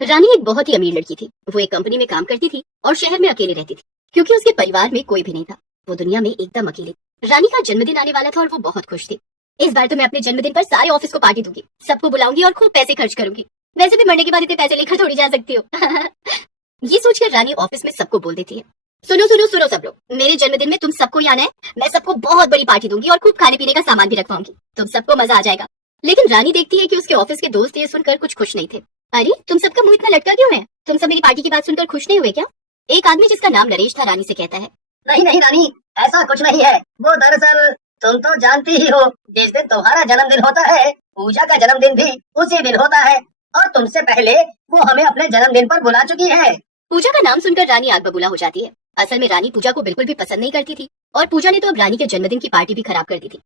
रानी एक बहुत ही अमीर लड़की थी। वो एक कंपनी में काम करती थी और शहर में अकेले रहती थी क्योंकि उसके परिवार में कोई भी नहीं था। वो दुनिया में एकदम अकेली थी। रानी का जन्मदिन आने वाला था और वो बहुत खुश थी। इस बार तो मैं अपने जन्मदिन पर सारे ऑफिस को पार्टी दूंगी, सबको बुलाऊंगी और खूब पैसे खर्च करूंगी। वैसे भी मरने के बाद इतने पैसे लेकर थोड़ी जा सकती हो। ये सोचकर रानी ऑफिस में सबको बोल देती है, सुनो सुनो सुनो सब लोग, मेरे जन्मदिन में तुम सबको ही आना है। मैं सबको बहुत बड़ी पार्टी दूंगी और खूब खाने पीने का सामान भी रखवाऊंगी। तुम सबको मजा आ जाएगा। लेकिन रानी देखती है कि उसके ऑफिस के दोस्त ये सुनकर कुछ खुश नहीं थे। अरे तुम सबका मुंह इतना लटका क्यों है? तुम सब मेरी पार्टी की बात सुनकर खुश नहीं हुए क्या? एक आदमी जिसका नाम नरेश था रानी से कहता है, नहीं नहीं रानी, ऐसा कुछ नहीं है। वो दरअसल तुम तो जानती ही हो, जिस दिन तुम्हारा जन्मदिन होता है पूजा का जन्मदिन भी उसी दिन होता है, और तुमसे पहले वो हमें अपने जन्मदिन पर बुला चुकी है। पूजा का नाम सुनकर रानी आग बबूला हो जाती है। असल में रानी पूजा को बिल्कुल भी पसंद नहीं करती थी और पूजा ने तो अब रानी के जन्मदिन की पार्टी भी खराब कर दी थी।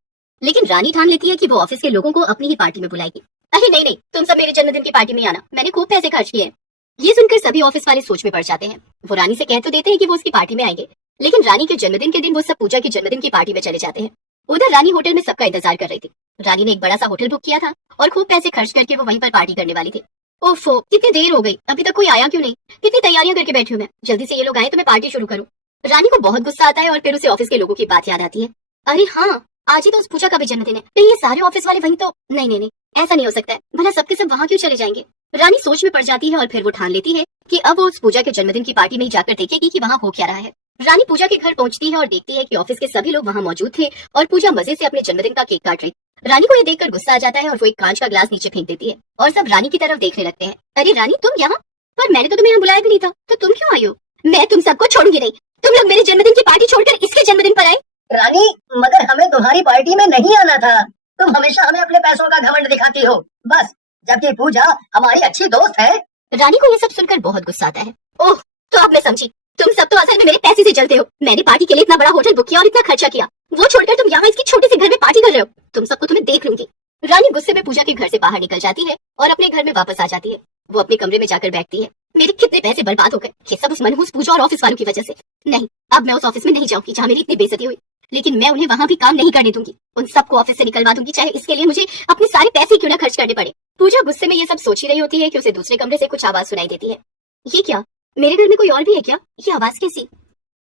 लेकिन रानी ठान लेती है कि वो ऑफिस के लोगों को अपनी ही पार्टी में बुलाएगी। अरे नहीं नहीं, तुम सब मेरे जन्मदिन की पार्टी में आना, मैंने खूब पैसे खर्च किए हैं। ये सुनकर सभी ऑफिस वाले सोच में पड़ जाते हैं। वो रानी से कह तो देते हैं कि वो उसकी पार्टी में आएंगे, लेकिन रानी के जन्मदिन के दिन वो सब पूजा की जन्मदिन की पार्टी में चले जाते हैं। उधर रानी होटल में सबका इंतजार कर रही थी। रानी ने एक बड़ा सा होटल बुक किया था और खूब पैसे खर्च करके वो वहीं पर पार्टी करने वाली थी। ओफो, कितनी देर हो गई, अभी तक कोई आया क्यों नहीं? कितनी तैयारियां करके बैठी हूँ मैं, जल्दी से ये लोग आए तो मैं पार्टी शुरू करूँ। रानी को बहुत गुस्सा आता है और फिर उसे ऑफिस के लोगों की बात याद आती है। अरे हाँ, आज ही तो उस पूजा का भी जन्मदिन है, तो ये सारे ऑफिस वाले वहीं तो नहीं नहीं नहीं, ऐसा नहीं हो सकता है। भला सबके सब वहाँ क्यों चले जाएंगे? रानी सोच में पड़ जाती है और फिर वो ठान लेती है कि अब वो उस पूजा के जन्मदिन की पार्टी में ही जाकर देखेगी कि वहाँ हो क्या रहा है। रानी पूजा के घर पहुंचती है और देखती है कि ऑफिस के सभी लोग वहाँ मौजूद थे और पूजा मजे से अपने जन्मदिन का केक काट रही। रानी को ये देखकर गुस्सा आ जाता है और वो एक कांच का ग्लास नीचे फेंक देती है और सब रानी की तरफ देखने लगते हैं। अरे रानी, तुम यहाँ? पर मैंने तो तुम्हें यहाँ बुलाया भी नहीं था, तो तुम क्यों आई हो? मैं तुम सबको छोड़ूंगी नहीं। तुम लोग मेरे जन्मदिन की पार्टी छोड़कर इसके जन्मदिन पर आए। रानी, मगर हमें तुम्हारी पार्टी में नहीं आना था। तुम हमेशा हमें अपने पैसों का घमंड दिखाती हो बस, जबकि पूजा हमारी अच्छी दोस्त है। रानी को ये सब सुनकर बहुत गुस्सा आता है। ओह, तो अब मैं समझी, तुम सब तो असल में मेरे पैसे से जलते हो। मैंने पार्टी के लिए इतना बड़ा होटल बुक किया और इतना खर्चा किया, वो छोड़कर तुम यहाँ इसकी छोटे से घर में पार्टी कर रहे हो। तुम सबको तुम्हें देख लूंगी। रानी गुस्से में पूजा के घर से बाहर निकल जाती है और अपने घर में वापस आ जाती है। वो अपने कमरे में जाकर बैठती है। मेरे कितने पैसे बर्बाद हो गए, ये सब उस मनहूस पूजा और ऑफिस वालों की वजह से। नहीं, अब मैं उस ऑफिस में नहीं जाऊंगी जहाँ मेरी इतनी बेइज्जती हुई, लेकिन मैं उन्हें वहाँ भी काम नहीं करने दूंगी। उन सबको ऑफिस से निकलवा दूंगी, चाहे इसके लिए मुझे अपने सारे पैसे क्यों ना खर्च करने पड़े। पूजा गुस्से में ये सब सोच ही रही होती है कि उसे दूसरे कमरे से कुछ आवाज सुनाई देती है। ये क्या, मेरे घर में कोई और भी है क्या? ये आवाज कैसी?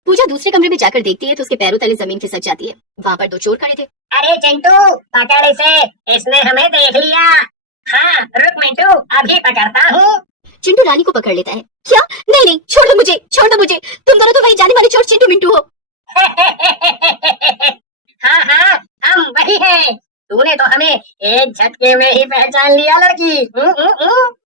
पूजा दूसरे कमरे में जाकर देखती है तो उसके पैरों तले जमीन खिसक जाती है। वहाँ पर दो चोर खड़े थे। अरे चिंटू, पकड़ इसे, इसने हमें देख लिया। हाँ रुक मिंटू, अभी पकड़ता हूँ। चिंटू रानी को पकड़ लेता है। क्या? नहीं नहीं, छोड़ दो मुझे, छोड़ दो मुझे। तुम दोनों तो वही जाने वाले चोर चिंटू मिंटू हो। हाँ हाँ, हम वही हैं। तूने तो हमें एक झटके में ही पहचान लिया लड़की।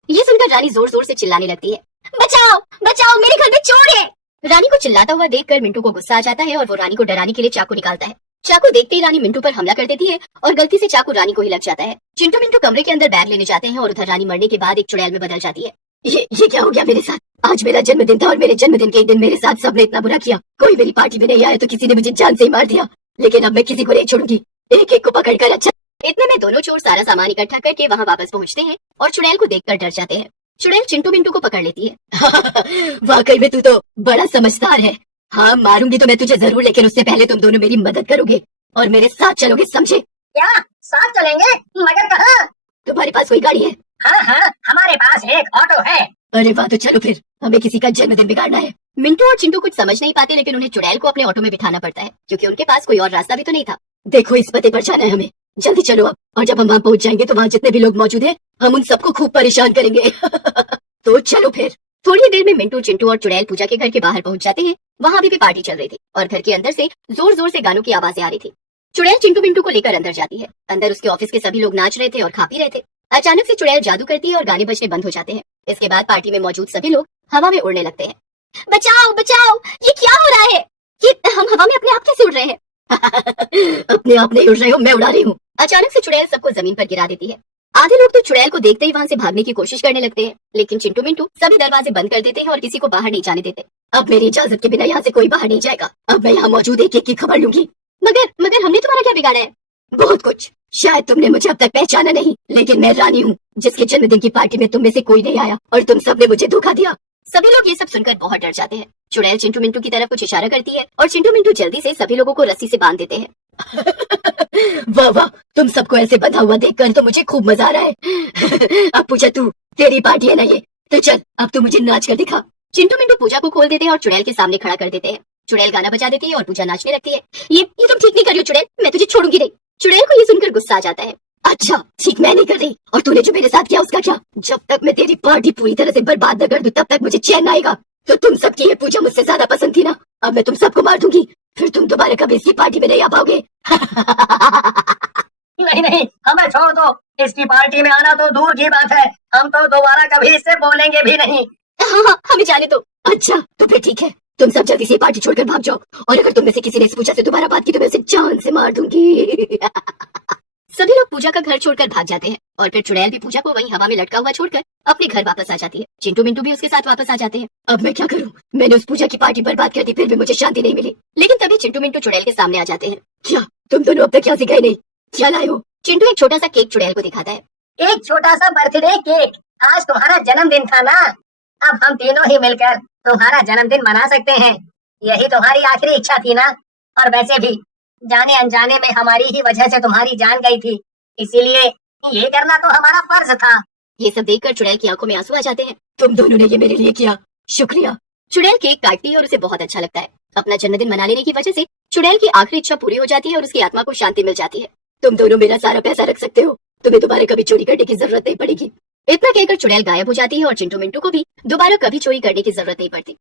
ये सुनकर रानी जोर जोर से चिल्लाने लगती है, बचाओ बचाओ, मेरे घर में चोर है। रानी को चिल्लाता हुआ देखकर मिंटू को गुस्सा आ जाता है और वो रानी को डराने के लिए चाकू निकालता है। चाकू देखते ही रानी मिंटू पर हमला कर देती है और गलती से चाकू रानी को ही लग जाता है। चिंटू मिंटू कमरे के अंदर बैग लेने जाते हैं और उधर रानी मरने के बाद एक चुड़ैल में बदल जाती है। ये क्या हो गया मेरे साथ? आज मेरा जन्मदिन था और मेरे जन्मदिन के एक दिन मेरे साथ सबने इतना बुरा किया। कोई मेरी पार्टी में नहीं आया तो किसी ने मुझे जान से ही मार दिया, लेकिन अब मैं किसी को नहीं छोड़ूंगी, एक एक को पकड़कर। अच्छा, इतने में दोनों चोर सारा सामान इकट्ठा करके वहाँ वापस पहुँचते हैं और चुड़ैल को देखकर डर जाते हैं। चुड़ैल चिंटू मिंटू को पकड़ लेती है। वाकई में तू तो बड़ा समझदार है। हाँ, मारूंगी तो मैं तुझे जरूर, लेकिन उससे पहले तुम दोनों मेरी मदद करोगे और मेरे साथ चलोगे, समझे? क्या साथ चलेंगे? मगर कहाँ? तुम्हारे पास कोई गाड़ी है? हाँ हाँ, हमारे पास एक ऑटो है। अरे वाह, तो चलो फिर, हमें किसी का जन्मदिन बिगाड़ना है। मिंटू और चिंटू कुछ समझ नहीं पाते, लेकिन उन्हें चुड़ैल को अपने ऑटो में बिठाना पड़ता है क्योंकि उनके पास कोई और रास्ता भी तो नहीं था। देखो, इस पते पर जाना है हमें, जल्दी चलो अब। और जब हम वहाँ पहुँच जाएंगे तो वहाँ जितने भी लोग मौजूद हैं, हम उन सबको खूब परेशान करेंगे। तो चलो फिर। थोड़ी देर में मिंटू, चिंटू और चुड़ैल पूजा के घर के बाहर पहुंच जाते हैं। वहाँ अभी भी पार्टी चल रही थी और घर के अंदर से जोर जोर से गानों की आवाजें आ रही थी। चुड़ैल चिंटू मिंटू को लेकर अंदर जाती है। अंदर उसके ऑफिस के सभी लोग नाच रहे थे और खा पी रहे थे। अचानक से चुड़ैल जादू करती है और गाने बजने बंद हो जाते हैं। इसके बाद पार्टी में मौजूद सभी लोग हवा में उड़ने लगते हैं। बचाओ बचाओ, ये क्या हो रहा है? ये हम हवा में अपने आप कैसे उड़ रहे हैं? अपने आप नहीं उड़ रहे हो, मैं उड़ा रही हूँ। अचानक से चुड़ैल सबको जमीन पर गिरा देती है। आधे लोग तो चुड़ैल को देखते ही वहाँ से भागने की कोशिश करने लगते हैं, लेकिन चिंटू मिंटू सभी दरवाजे बंद कर देते हैं और किसी को बाहर नहीं जाने देते। अब मेरी इजाजत के बिना यहाँ से कोई बाहर नहीं जाएगा। अब मैं यहाँ मौजूद एक एक की खबर लूंगी। मगर हमने तुम्हारा क्या बिगाड़ा है? बहुत कुछ। शायद तुमने मुझे अब तक पहचाना नहीं, लेकिन मैं रानी हूँ जिसके जन्मदिन की पार्टी में तुम में से कोई नहीं आया और तुम सबने मुझे धोखा दिया। सभी लोग ये सब सुनकर बहुत डर जाते हैं। चुड़ैल चिंटू मिंटू की तरफ कुछ इशारा करती है और चिंटू मिंटू जल्दी से सभी लोगों को रस्सी से बांध देते हैं। वाह वाह, तुम सबको ऐसे बंधा हुआ देखकर तो मुझे खूब मजा आ रहा है। अब पूछा तू, तेरी पार्टी है ना ये, तो चल अब तू मुझे नाच कर दिखा। चिंटू मिंटू पूजा को खोल देते हैं और चुड़ैल के सामने खड़ा कर देते हैं। चुड़ैल गाना बजा देती है और पूजा नाचने लगती है। ये तुम ठीक नहीं कर रही हो चुड़ैल, मैं तुझे छोड़ूंगी नहीं। चुड़ैल को ये सुनकर गुस्सा आ जाता है। अच्छा ठीक मैं नहीं कर रही, और तूने जो मेरे साथ किया उसका क्या? जब तक मैं तेरी पार्टी पूरी तरह से बर्बाद न कर दूं तब तक मुझे चैन न आएगा। तो तुम सबकी ये पूजा मुझसे ज्यादा पसंद थी ना, अब मैं तुम सबको मार दूंगी, फिर तुम दोबारा कभी इसकी पार्टी में नहीं आ पाओगे। नहीं नहीं, हमें छोड़ दो, इसकी पार्टी में आना तो दूर की बात है, हम तो दोबारा कभी इससे बोलेंगे भी नहीं। हाँ हमें जाने दो। अच्छा तो फिर ठीक है, तुम सब जल्दी से ये पार्टी छोड़कर भाग जाओ, और अगर तुम में से किसी ने इस पूजा से दोबारा बात की तो मैं उसे जान से मार दूंगी। सभी लोग पूजा का घर छोड़कर भाग जाते हैं और फिर चुड़ैल भी पूजा को वहीं हवा में लटका हुआ छोड़कर अपने घर वापस आ जाती है। चिंटू मिंटू भी उसके साथ वापस आ जाते हैं। अब मैं क्या करूं? मैंने उस पूजा की पार्टी बर्बाद कर दी, फिर भी मुझे शांति नहीं मिली। लेकिन तभी चिंटू मिंटू चुड़ैल के सामने आ जाते हैं। क्या तुम दोनों अब तक यहाँ से गए नहीं? क्या लाए हो? चिंटू एक छोटा सा केक चुड़ैल को दिखाता है। एक छोटा सा बर्थडे केक, आज तुम्हारा जन्मदिन था ना, अब हम तीनों ही मिलकर तुम्हारा जन्मदिन मना सकते हैं। यही तुम्हारी आखिरी इच्छा थी ना, और वैसे भी जाने अनजाने में हमारी ही वजह से तुम्हारी जान गई थी, इसीलिए ये करना तो हमारा फर्ज था। ये सब देखकर चुड़ैल की आंखों में आंसू आ जाते हैं। तुम दोनों ने ये मेरे लिए किया, शुक्रिया। चुड़ैल केक काटती है और उसे बहुत अच्छा लगता है। अपना जन्मदिन मना लेने की वजह से चुड़ैल की आखिरी इच्छा पूरी हो जाती है और उसकी आत्मा को शांति मिल जाती है। तुम दोनों मेरा सारा पैसा रख सकते हो, तुम्हें दोबारा कभी चोरी करने की जरूरत नहीं पड़ेगी। इतना कहकर चुड़ैल गायब हो जाती है और चिंटू मिंटू को भी दोबारा कभी चोरी करने की जरूरत नहीं पड़ती।